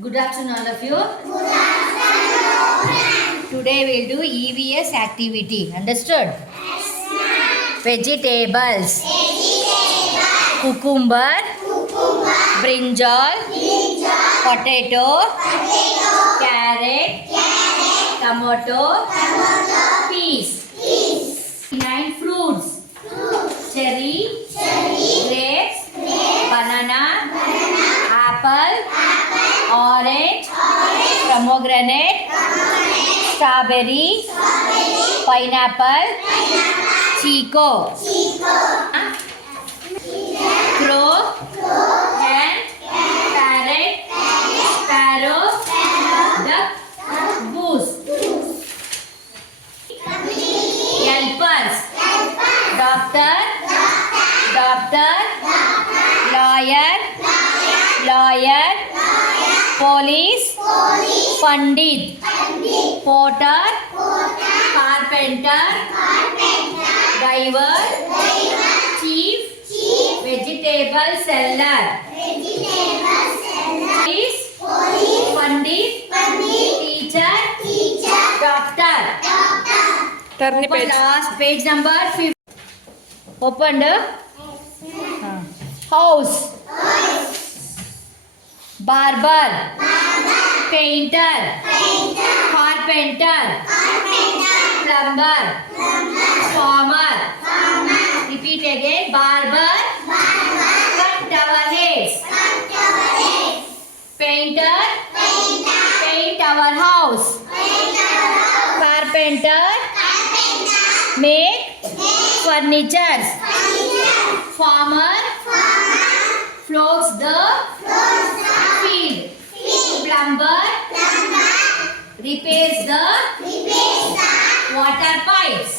Good afternoon, all of you. Today we'll do EVS activity. Understood? Vegetables. Cucumber. Brinjal. Potato. Carrot. Tomato. Peas. 9 fruits. Cherry. Grapes. Banana. Apple. Orange. Pomegranate. Strawberry. Pineapple. Chico. Crow. Hen. Parrot. Sparrow. Duck. Goose. Helpers. Doctor. Lawyer. Police. Pandit. Porter. Carpenter. Driver. Chief. Vegetable seller. Police. Pandit. Teacher. Doctor. Turn the Open page. last page number 5. Open the house. Barber. Painter. Carpenter. Plumber. Farmer. Repeat again. Barber. Cut our hairs. Painter. Paint our house. Carpenter. Make furnitures. Farmer. Floats the field. Plumber. Repairs the water pipes.